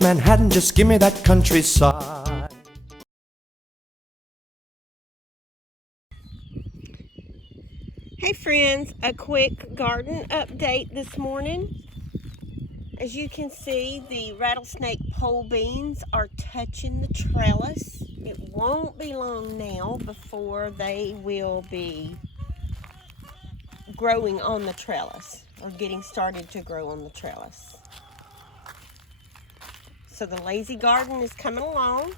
Manhattan, just give me that countryside. Hey friends, a quick garden update this morning. As you can see, the rattlesnake pole beans are touching the trellis. It won't be long now before they will be growing on the trellis, or getting started to grow on the trellis. So the lazy garden is coming along.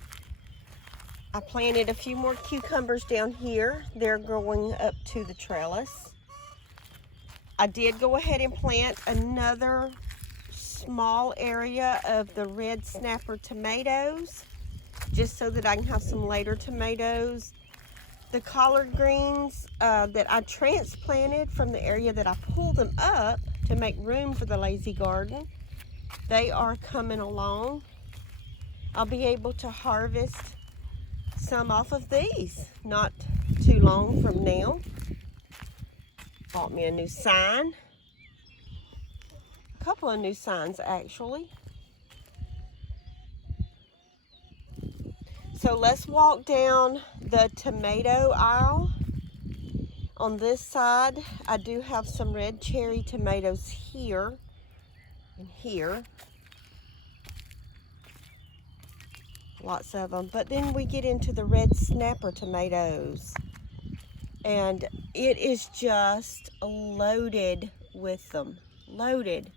I planted a few more cucumbers down here. They're growing up to the trellis. I did go ahead and plant another small area of the red snapper tomatoes, just so that I can have some later tomatoes. The collard greens that I transplanted from the area that I pulled them up to make room for the lazy garden, they are coming along. I'll be able to harvest some off of these not too long from now. Bought me a new sign. A couple of new signs actually. So let's walk down the tomato aisle. On this side, I do have some red cherry tomatoes here and here. Lots of them. But then we get into the red snapper tomatoes, and it is just loaded with them. Loaded.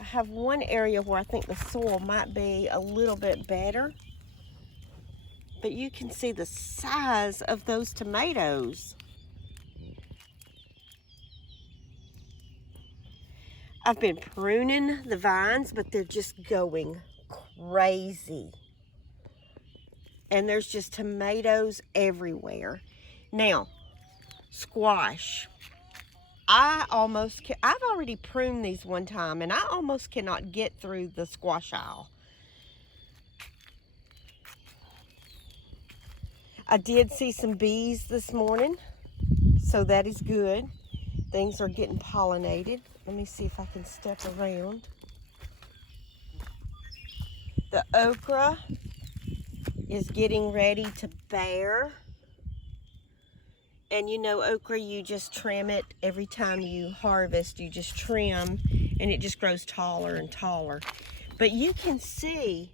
I have one area where I think the soil might be a little bit better, but you can see the size of those tomatoes. I've been pruning the vines, but they're just going crazy. And there's just tomatoes everywhere. Now, squash. I've already pruned these one time, and I almost cannot get through the squash aisle. I did see some bees this morning, so that is good. Things are getting pollinated. Let me see if I can step around. The okra is getting ready to bear. And you know, okra, you just trim it every time you harvest. You just trim, and it just grows taller and taller. But you can see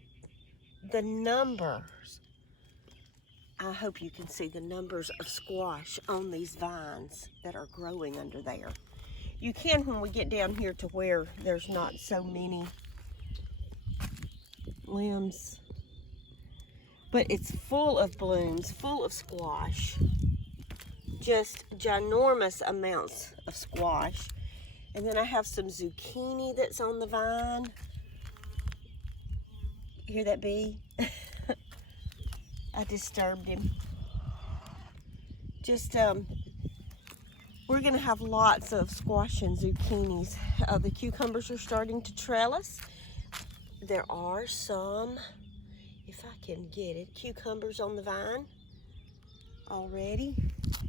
the numbers. I hope you can see the numbers of squash on these vines that are growing under there. You can when we get down here to where there's not so many limbs. But it's full of blooms, full of squash. Just ginormous amounts of squash. And then I have some zucchini that's on the vine. You hear that bee? I disturbed him. Just, we're gonna have lots of squash and zucchinis. The cucumbers are starting to trellis. There are some, if I can get it, cucumbers on the vine already.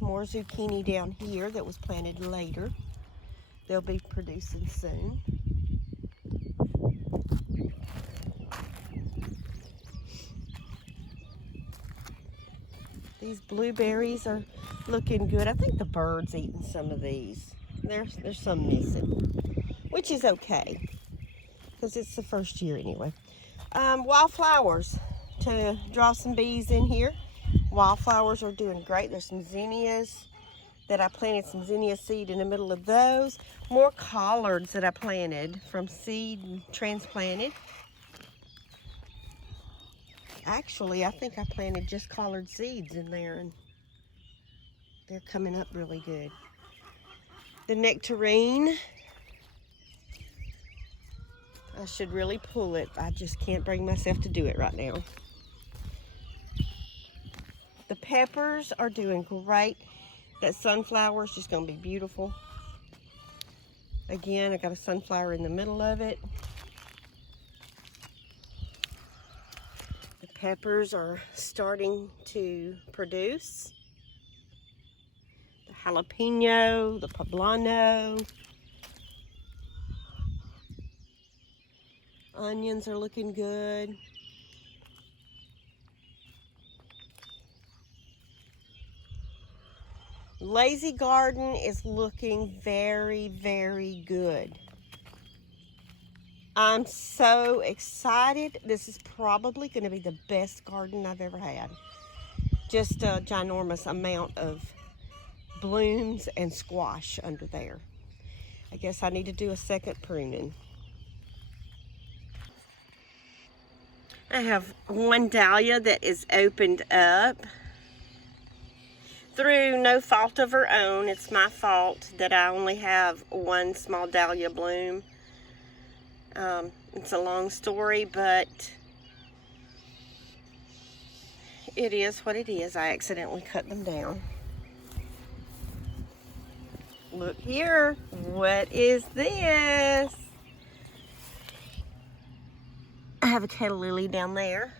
More zucchini down here that was planted later. They'll be producing soon. These blueberries are looking good. I think the bird's eating some of these. There's some missing, which is okay, because it's the first year anyway. Wildflowers, to draw some bees in here. Wildflowers are doing great. There's some zinnias that I planted, some zinnia seed in the middle of those. More collards that I planted from seed and transplanted. Actually, I think I planted just collard seeds in there, and they're coming up really good. The nectarine, I should really pull it. I just can't bring myself to do it right now. The peppers are doing great. That sunflower is just going to be beautiful. Again, I got a sunflower in the middle of it. The peppers are starting to produce. The jalapeno, the poblano. Onions are looking good. Lazy Garden is looking very, very good. I'm so excited. This is probably going to be the best garden I've ever had. Just a ginormous amount of blooms and squash under there. I guess I need to do a second pruning. I have one dahlia that is opened up. Through no fault of her own. It's my fault that I only have one small dahlia bloom. It's a long story, but it is what it is. I accidentally cut them down. Look here. What is this? I have a kettle lily down there.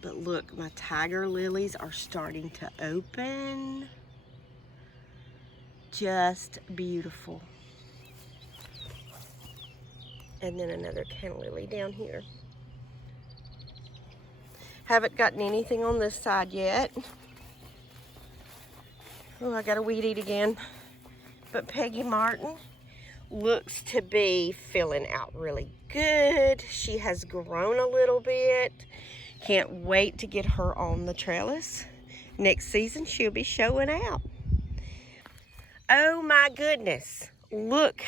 But look, my tiger lilies are starting to open. Just beautiful. And then another canna lily down here. Haven't gotten anything on this side yet. Oh, I got a weed eat again. But Peggy Martin looks to be filling out really good. She has grown a little bit. Can't wait to get her on the trellis. Next season, she'll be showing out. Oh my goodness. Look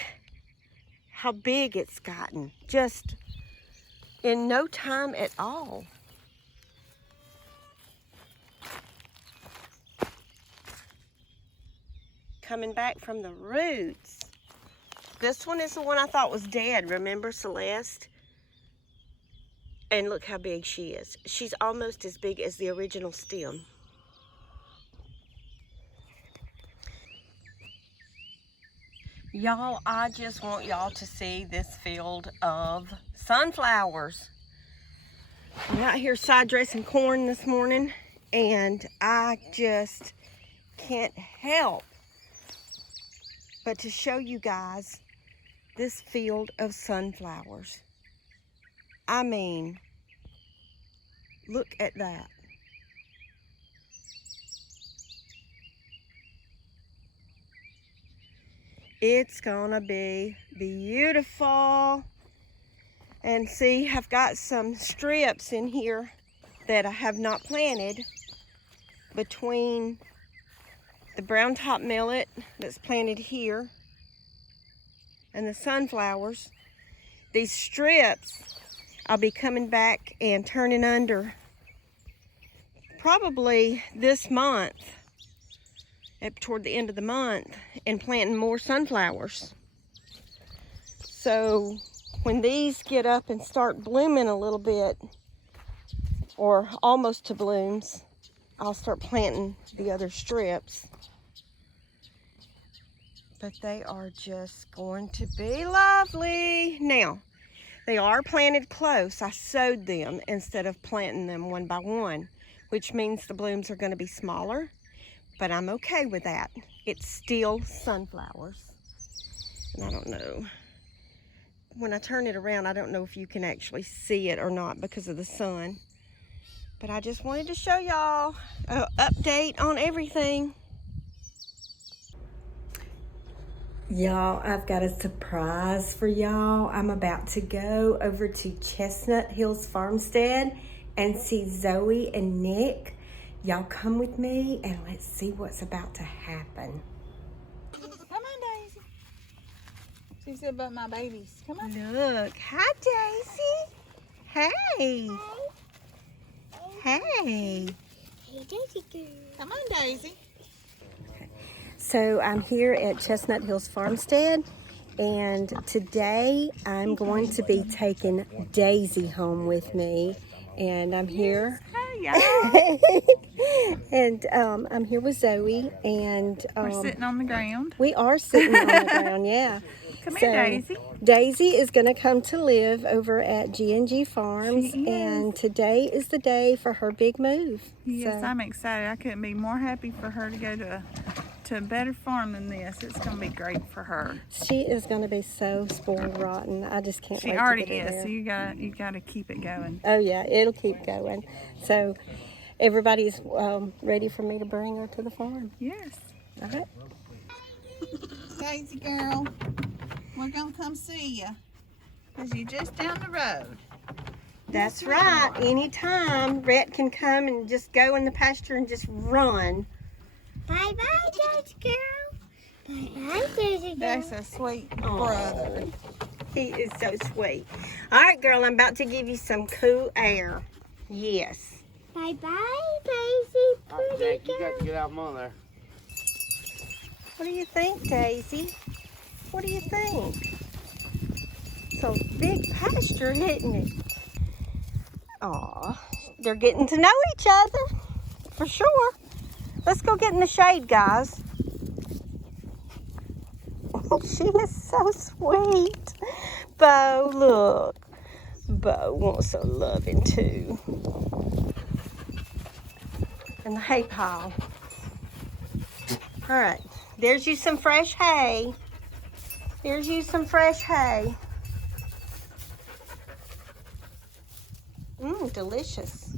how big it's gotten. Just in no time at all. Coming back from the roots. This one is the one I thought was dead. Remember Celeste? And look how big she is. She's almost as big as the original stem. Y'all, I just want y'all to see this field of sunflowers. I'm out here side dressing corn this morning, and I just can't help but to show you guys this field of sunflowers. I mean, look at that. It's gonna be beautiful. And see, I've got some strips in here that I have not planted between the brown top millet that's planted here and the sunflowers. These strips I'll be coming back and turning under probably this month, toward the end of the month, and planting more sunflowers. So when these get up and start blooming a little bit, or almost to blooms, I'll start planting the other strips. But they are just going to be lovely. Now, they are planted close. I sowed them instead of planting them one by one, which means the blooms are going to be smaller, but I'm okay with that. It's still sunflowers. And I don't know. When I turn it around, I don't know if you can actually see it or not because of the sun. But I just wanted to show y'all an update on everything. Y'all, I've got a surprise for y'all. I'm about to go over to Chestnut Hills Farmstead and see Zoe and Nick. Y'all come with me and let's see what's about to happen. Come on, Daisy. She said about my babies. Come on. Look, hi Daisy. Hey. Hey. Hey, Daisy girl. Come on, Daisy. So I'm here at Chestnut Hills Farmstead, and today I'm going to be taking Daisy home with me. And I'm here. Hey, y'all. And I'm here with Zoe, and We're sitting on the ground. we are sitting on the ground, yeah. Come here, Daisy. Daisy is going to come to live over at G&G Farms, She is. and today is the day for her big move. Yes, So, I'm excited. I couldn't be more happy for her to go to a better farm than this. It's going to be great for her. she is going to be so spoiled rotten. I just can't She wait already to get her is, there. so you gotta keep it going. Oh yeah, it'll keep going. So everybody's ready for me to bring her to the farm. Yes. All right. Daisy girl, we're gonna come see you, cause you're just down the road. That's right. Anytime Rhett can come and just go in the pasture and just run. Bye bye, Daisy girl. Bye bye, Daisy girl. That's a sweet brother. He is so sweet. All right, girl, I'm about to give you some cool air. Yes. Bye bye, Daisy. Pretty Jack, you girl. got to get out more there. What do you think, Daisy? What do you think? It's a big pasture, isn't it? Aw, they're getting to know each other, for sure. Let's go get in the shade, guys. She is so sweet. Bo, look. Bo wants some loving too. In the hay pile. All right, there's you some fresh hay. There's you some fresh hay. Mmm, delicious.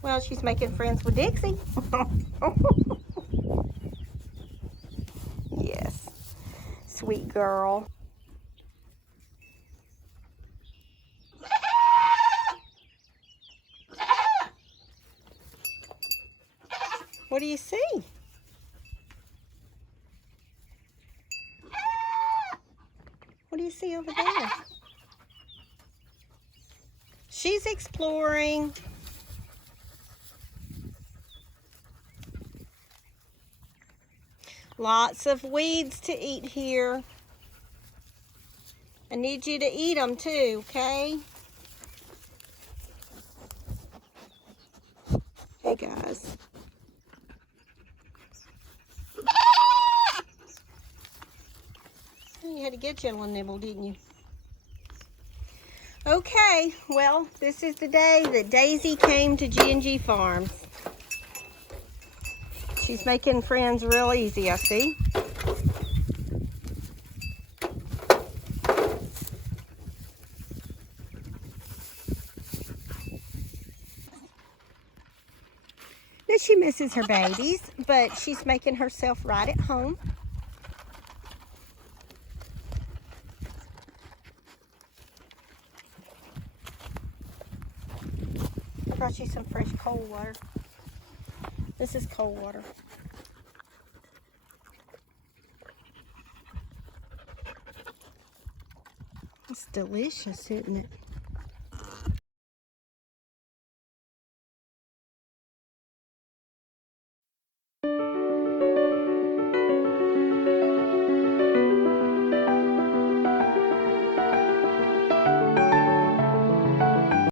Well, she's making friends with Dixie. Yes, sweet girl. What do you see? What do you see over there? She's exploring. Lots of weeds to eat here. I need you to eat them too, okay? Hey guys. You had to get gentle and nibble, didn't you? Okay, well, this is the day that Daisy came to G&G Farms. She's making friends real easy, I see. Now she misses her babies, but she's making herself right at home. I brought you some fresh cold water. This is cold water. It's delicious, isn't it?